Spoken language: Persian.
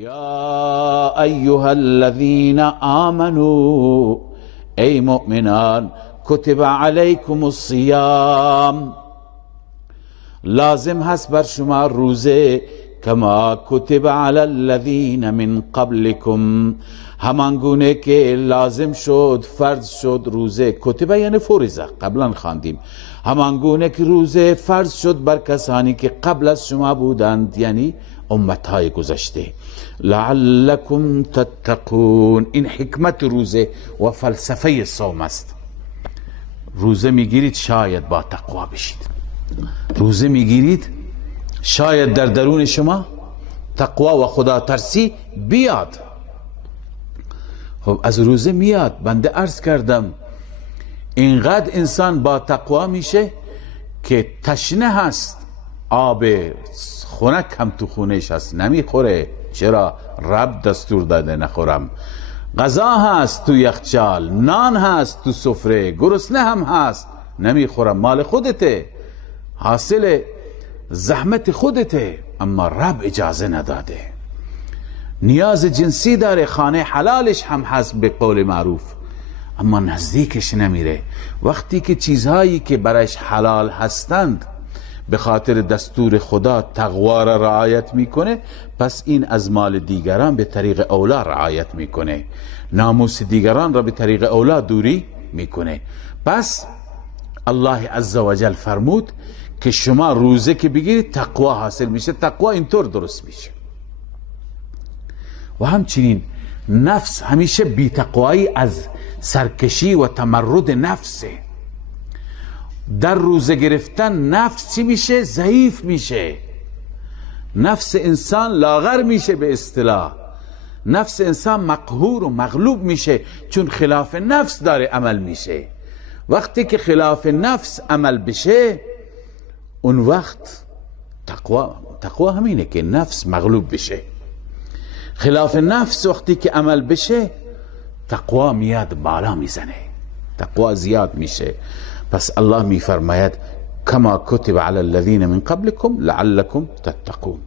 یا ایها الذین آمنوا، ای مؤمنان، کتب علیکم الصیام، لازم هست بر شما روزه، کما کتب علی الذین من قبلکم، همان گونه که لازم شد، فرض شد روزه، کتب یعنی فرضه، قبلا خواندیم، همان گونه که روزه فرض شد بر کسانی که قبل از شما بودند، یعنی امتهای گذشته. لعلکم تتقون، این حکمت روزه و فلسفه صوم است. روزه میگیرید شاید با تقوا بشید، روزه میگیرید شاید در درون شما تقوا و خدا ترسی بیاد. خب از روزه میاد. بنده عرض کردم اینقدر انسان با تقوا میشه که تشنه هست، آب خنک هم تو خونش هست نمیخوره، چرا؟ رب دستور داده نخورم. غذا هست تو یخچال، نان هست تو سفره، گرسنه هم هست نمیخورم، مال خودته، حاصل زحمت خودته، اما رب اجازه نداده. نیاز جنسی داره، خانه حلالش هم هست به قول معروف، اما نزدیکش نمیره. وقتی که چیزهایی که برایش حلال هستند به خاطر دستور خدا تقوا را رعایت میکنه، پس این از مال دیگران به طریق اولا رعایت میکنه، ناموس دیگران را به طریق اولا دوری میکنه. پس الله عزوجل فرمود که شما روزه که بگیرید تقوا حاصل میشه. تقوا اینطور درست میشه. و همچنین نفس همیشه بی تقوایی از سرکشی و تمرد نفسه. در روزه گرفتن نفس چی میشه؟ ضعیف میشه. نفس انسان لاغر میشه، به اصطلاح نفس انسان مقهور و مغلوب میشه، چون خلاف نفس داره عمل میشه. وقتی که خلاف نفس عمل بشه، اون وقت تقوا همینه که نفس مغلوب بشه. خلاف نفس وقتی که عمل بشه، تقوا میاد بالا میزنه، تقوا زیاد میشه. پس الله میفرماید کما کتب علی الذین من قبلکم لعلکم تتقون.